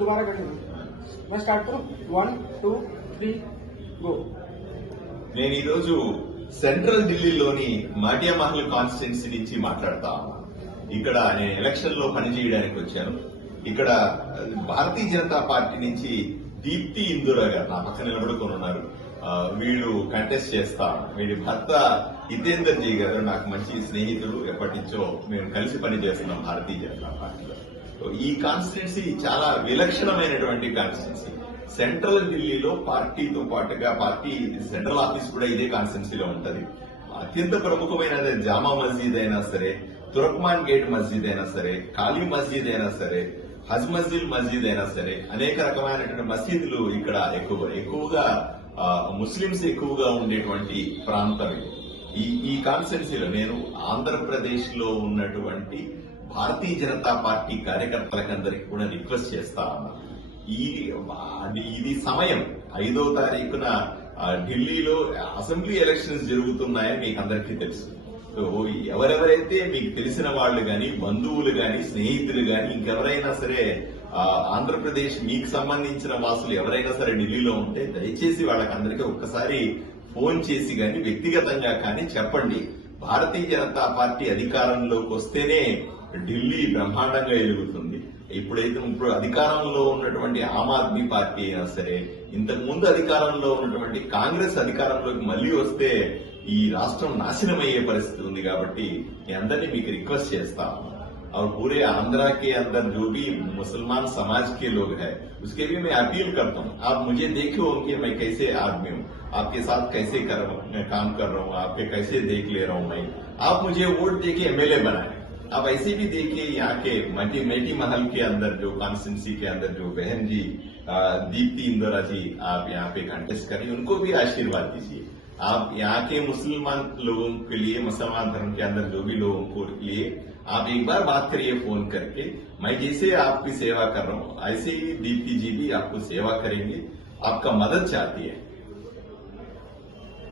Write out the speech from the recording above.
दोबारा करेंगे। मैं स्टार्ट करूं 1 2 3 गो। నేను ఈరోజు సెంట్రల్ ఢిల్లీలోని మాటియా మహల్ కాన్స్టిట్యున్సీ నుంచి మాట్లాడతా ఉన్నాను. ఇక్కడ నేను ఎలక్షన్ లో పనిచేయడానికి వచ్చాను. ఇక్కడ భారతీయ జనతా పార్టీ నుంచి దీప్తి ఇందూరా గారు నా పక్కన నిలబడుకొని ఉన్నారు. వీళ్ళు కంటెస్ట్ చేస్తా. వీడి భర్త హితేందర్ జీ గారు నాకు మంచి స్నేహితుడు. ఎప్పటి నుంచో మేము కలిసి పనిచేస్తున్నాం భారతీయ జనతా పార్టీలో. ఈ కాన్స్టిట్యున్సీ చాలా విలక్షణమైనటువంటి కాన్స్టిట్యున్సీ. సెంట్రల్ ఢిల్లీలో పార్టీతో పాటుగా పార్టీ సెంట్రల్ ఆఫీస్ కూడా ఇదే కాన్స్టిట్యున్సీలో ఉంటది. అత్యంత ప్రముఖమైన జామా మస్జిద్ అయినా సరే, తురక్మాన్ గేట్ మస్జిద్ అయినా సరే, కాళీ మస్జిద్ అయినా సరే, హజ్ మస్జిద్ అయినా సరే, అనేక రకమైనటువంటి మసీదులు ఇక్కడ ఎక్కువగా ముస్లింస్ ఎక్కువగా ఉండేటువంటి ప్రాంతం ఇది. ఈ కాన్స్టిట్యున్సీలో నేను ఆంధ్రప్రదేశ్ లో ఉన్నటువంటి భారతీయ జనతా పార్టీ కార్యకర్తలకందరికీ కూడా రిక్వెస్ట్ చేస్తా ఉన్నా. ఇది సమయం 5వ తారీఖున ఢిల్లీలో అసెంబ్లీ ఎలక్షన్స్ జరుగుతున్నాయని మీకు అందరికీ తెలుసు. ఎవరెవరైతే మీకు తెలిసిన వాళ్ళు గాని, బంధువులు గాని, స్నేహితులు గాని, ఇంకెవరైనా సరే ఆంధ్రప్రదేశ్ మీకు సంబంధించిన వాసులు ఎవరైనా సరే ఢిల్లీలో ఉంటే దయచేసి వాళ్ళకందరికీ ఒక్కసారి ఫోన్ చేసి గాని, వ్యక్తిగతంగా కానీ చెప్పండి. భారతీయ జనతా పార్టీ అధికారంలోకి వస్తేనే ఢిల్లీ బ్రహ్మాండంగా ఎదుగుతుంది. ఇప్పుడు అధికారంలో ఉన్నటువంటి ఆమ్ ఆద్మీ పార్టీ అయినా సరే, ఇంతకు ముందు అధికారంలో ఉన్నటువంటి కాంగ్రెస్ అధికారంలోకి మళ్లీ వస్తే ఈ రాష్ట్రం నాశనం అయ్యే పరిస్థితి ఉంది. కాబట్టి మీ అందరినీ మీకు రిక్వెస్ట్ చేస్తాం. और पूरे आंध्रा के अंदर जो भी मुसलमान समाज के लोग हैं उसके भी मैं अपील करता हूँ, आप मुझे देखो कि मैं कैसे आदमी हूँ, आपके साथ कैसे काम कर रहा हूँ, आपके कैसे देख ले रहा हूँ मैं। आप मुझे वोट देके एमएलए बनाए। आप ऐसे भी देखिए यहाँ के मेटी महल के अंदर जो कॉन्स्टिट्यूंसी के अंदर जो बहन जी दीप्ति इंदौरा जी आप यहाँ पे कंटेस्ट करिए, उनको भी आशीर्वाद दीजिए। आप यहाँ के मुसलमान लोगों के लिए, मुसलमान धर्म के अंदर जो भी लोगों को लिए आप एक बार बात करिए फोन करके। मैं जैसे आपकी सेवा कर रहा हूँ ऐसे ही दीप्ति जी भी आपको सेवा करेंगे, आपका मदद चाहती है।